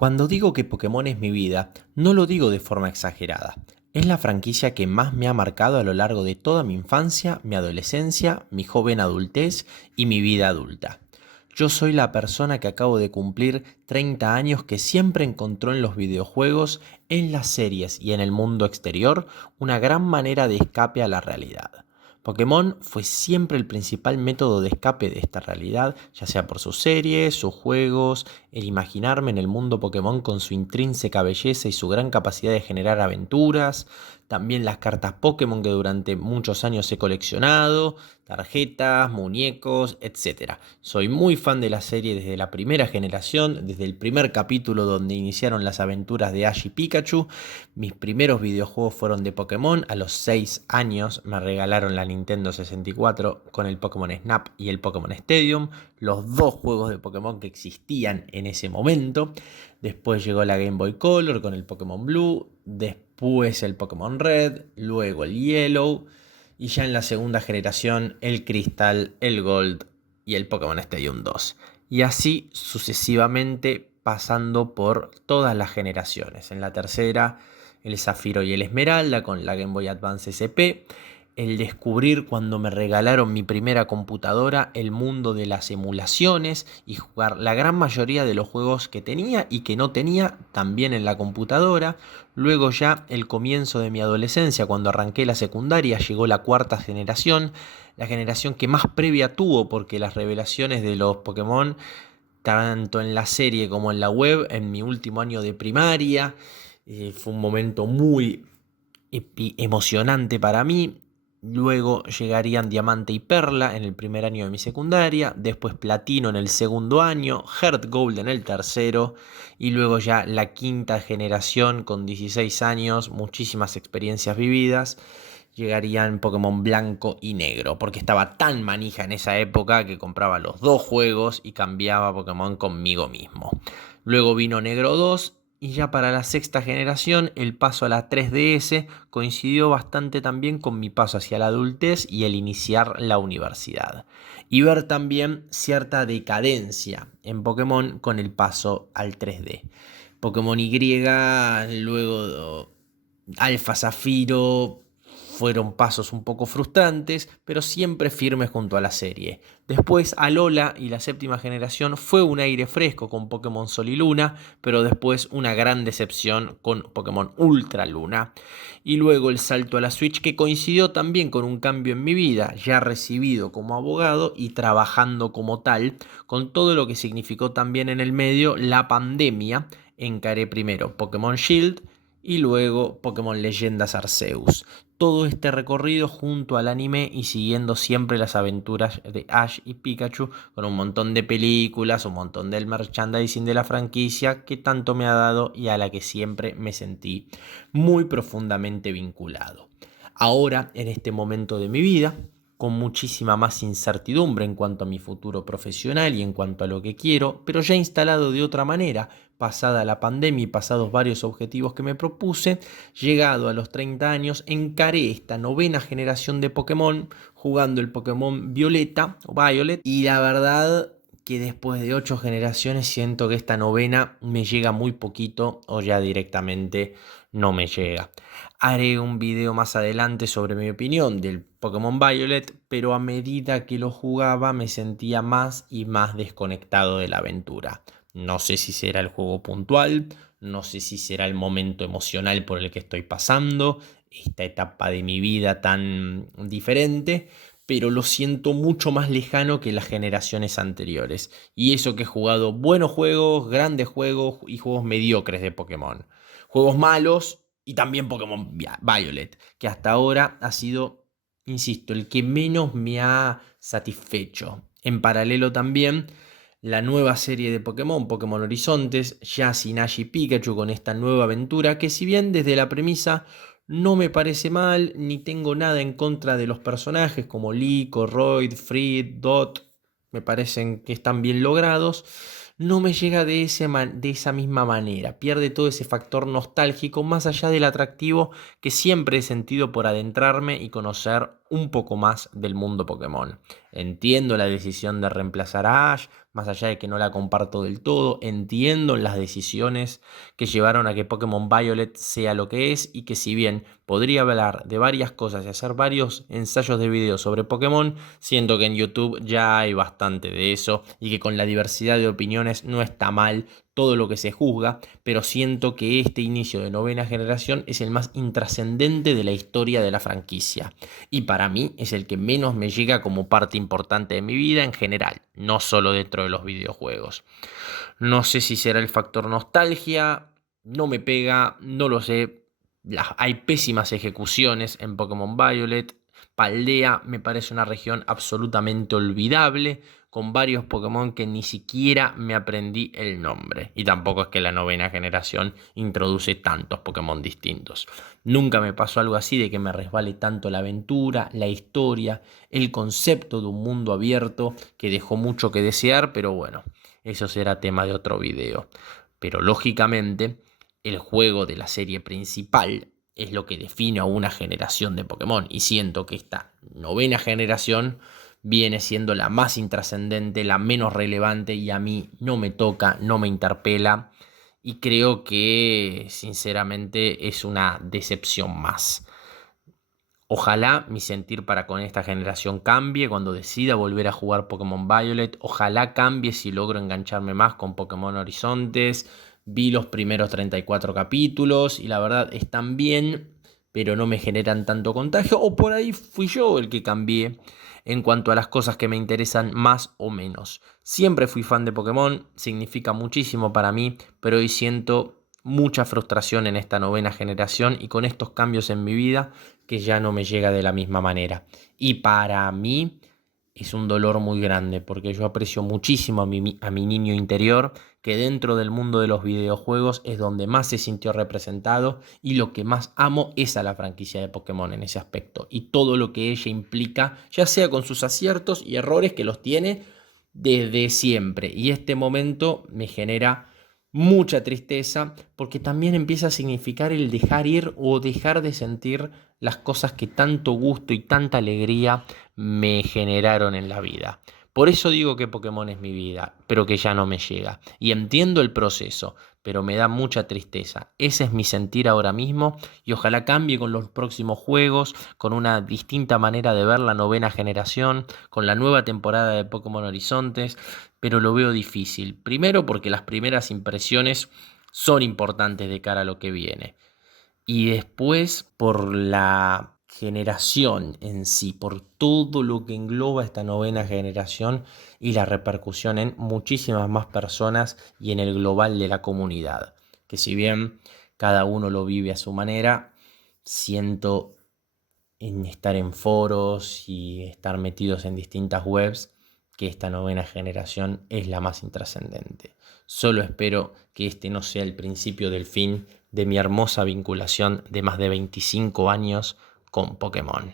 Cuando digo que Pokémon es mi vida, no lo digo de forma exagerada. Es la franquicia que más me ha marcado a lo largo de toda mi infancia, mi adolescencia, mi joven adultez y mi vida adulta. Yo soy la persona que acabo de cumplir 30 años que siempre encontró en los videojuegos, en las series y en el mundo exterior una gran manera de escape a la realidad. Pokémon fue siempre el principal método de escape de esta realidad, ya sea por sus series, sus juegos, el imaginarme en el mundo Pokémon con su intrínseca belleza y su gran capacidad de generar aventuras, también las cartas Pokémon que durante muchos años he coleccionado, tarjetas, muñecos, etcétera. Soy muy fan de la serie desde la primera generación, desde el primer capítulo donde iniciaron las aventuras de Ash y Pikachu. Mis primeros videojuegos fueron de Pokémon. A los 6 años me regalaron la Nintendo 64 con el Pokémon Snap y el Pokémon Stadium, los dos juegos de Pokémon que existían en ese momento. Después llegó la Game Boy Color con el Pokémon Blue, después el Pokémon Red, luego el Yellow y ya en la segunda generación el Crystal, el Gold y el Pokémon Stadium 2. Y así sucesivamente pasando por todas las generaciones. En la tercera el Zafiro y el Esmeralda con la Game Boy Advance SP. El descubrir cuando me regalaron mi primera computadora el mundo de las emulaciones y jugar la gran mayoría de los juegos que tenía y que no tenía también en la computadora. Luego ya el comienzo de mi adolescencia, cuando arranqué la secundaria, llegó la cuarta generación, la generación que más previa tuvo porque las revelaciones de los Pokémon, tanto en la serie como en la web, en mi último año de primaria, fue un momento muy emocionante para mí. Luego llegarían Diamante y Perla en el primer año de mi secundaria, después Platino en el segundo año, Heart Gold en el tercero y luego ya la quinta generación con 16 años, muchísimas experiencias vividas. Llegarían Pokémon Blanco y Negro, porque estaba tan manija en esa época que compraba los dos juegos y cambiaba Pokémon conmigo mismo. Luego vino Negro 2 y ya para la sexta generación el paso a la 3DS coincidió bastante también con mi paso hacia la adultez y el iniciar la universidad. Y ver también cierta decadencia en Pokémon con el paso al 3D. Pokémon Y, luego Alfa Zafiro, fueron pasos un poco frustrantes, pero siempre firmes junto a la serie. Después Alola y la séptima generación fue un aire fresco con Pokémon Sol y Luna, pero después una gran decepción con Pokémon Ultra Luna. Y luego el salto a la Switch que coincidió también con un cambio en mi vida, ya recibido como abogado y trabajando como tal, con todo lo que significó también en el medio la pandemia. Encaré primero Pokémon Shield y luego Pokémon Leyendas Arceus. Todo este recorrido junto al anime y siguiendo siempre las aventuras de Ash y Pikachu con un montón de películas, un montón del merchandising de la franquicia que tanto me ha dado y a la que siempre me sentí muy profundamente vinculado. Ahora, en este momento de mi vida, con muchísima más incertidumbre en cuanto a mi futuro profesional y en cuanto a lo que quiero, pero ya instalado de otra manera, pasada la pandemia y pasados varios objetivos que me propuse, llegado a los 30 años, encaré esta novena generación de Pokémon jugando el Pokémon Violeta o Violet y la verdad que después de 8 generaciones siento que esta novena me llega muy poquito o ya directamente no me llega. Haré un video más adelante sobre mi opinión del Pokémon Violet, pero a medida que lo jugaba me sentía más y más desconectado de la aventura. No sé si será el juego puntual, no sé si será el momento emocional por el que estoy pasando, esta etapa de mi vida tan diferente, pero lo siento mucho más lejano que las generaciones anteriores. Y eso que he jugado buenos juegos, grandes juegos y juegos mediocres de Pokémon. Juegos malos y también Pokémon Violet, que hasta ahora ha sido, insisto, el que menos me ha satisfecho. En paralelo también la nueva serie de Pokémon, Pokémon Horizontes, ya sin Ash y Pikachu con esta nueva aventura que si bien desde la premisa no me parece mal, ni tengo nada en contra de los personajes como Liko, Royd, Fried, Dot, me parecen que están bien logrados, no me llega de esa misma manera, pierde todo ese factor nostálgico más allá del atractivo que siempre he sentido por adentrarme y conocer un poco más del mundo Pokémon. Entiendo la decisión de reemplazar a Ash, más allá de que no la comparto del todo, entiendo las decisiones que llevaron a que Pokémon Violet sea lo que es y que si bien podría hablar de varias cosas y hacer varios ensayos de video sobre Pokémon, siento que en YouTube ya hay bastante de eso y que con la diversidad de opiniones no está mal todo lo que se juzga, pero siento que este inicio de novena generación es el más intrascendente de la historia de la franquicia y para mí es el que menos me llega como parte importante de mi vida en general, no solo dentro de los videojuegos. No sé si será el factor nostalgia, no me pega, no lo sé. Hay pésimas ejecuciones en Pokémon Violet. Paldea me parece una región absolutamente olvidable, con varios Pokémon que ni siquiera me aprendí el nombre. Y tampoco es que la novena generación introduce tantos Pokémon distintos. Nunca me pasó algo así de que me resbale tanto la aventura, la historia, el concepto de un mundo abierto que dejó mucho que desear, pero bueno, eso será tema de otro video. Pero lógicamente, el juego de la serie principal es lo que define a una generación de Pokémon. Y siento que esta novena generación viene siendo la más intrascendente, la menos relevante y a mí no me toca, no me interpela. Y creo que sinceramente es una decepción más. Ojalá mi sentir para con esta generación cambie cuando decida volver a jugar Pokémon Violet. Ojalá cambie si logro engancharme más con Pokémon Horizontes. Vi los primeros 34 capítulos y la verdad están bien, pero no me generan tanto contagio. O por ahí fui yo el que cambié en cuanto a las cosas que me interesan más o menos. Siempre fui fan de Pokémon, significa muchísimo para mí, pero hoy siento mucha frustración en esta novena generación y con estos cambios en mi vida que ya no me llega de la misma manera. Y para mí es un dolor muy grande porque yo aprecio muchísimo a mi niño interior que dentro del mundo de los videojuegos es donde más se sintió representado y lo que más amo es a la franquicia de Pokémon en ese aspecto y todo lo que ella implica, ya sea con sus aciertos y errores que los tiene desde siempre. Y este momento me genera mucha tristeza porque también empieza a significar el dejar ir o dejar de sentir las cosas que tanto gusto y tanta alegría me generaron en la vida. Por eso digo que Pokémon es mi vida, pero que ya no me llega. Y entiendo el proceso, pero me da mucha tristeza. Ese es mi sentir ahora mismo y ojalá cambie con los próximos juegos, con una distinta manera de ver la novena generación, con la nueva temporada de Pokémon Horizontes, pero lo veo difícil. Primero porque las primeras impresiones son importantes de cara a lo que viene. Y después por la generación en sí, por todo lo que engloba esta novena generación y la repercusión en muchísimas más personas y en el global de la comunidad. Que si bien cada uno lo vive a su manera, siento en estar en foros y estar metidos en distintas webs que esta novena generación es la más intrascendente. Solo espero que este no sea el principio del fin de mi hermosa vinculación de más de 25 años con Pokémon.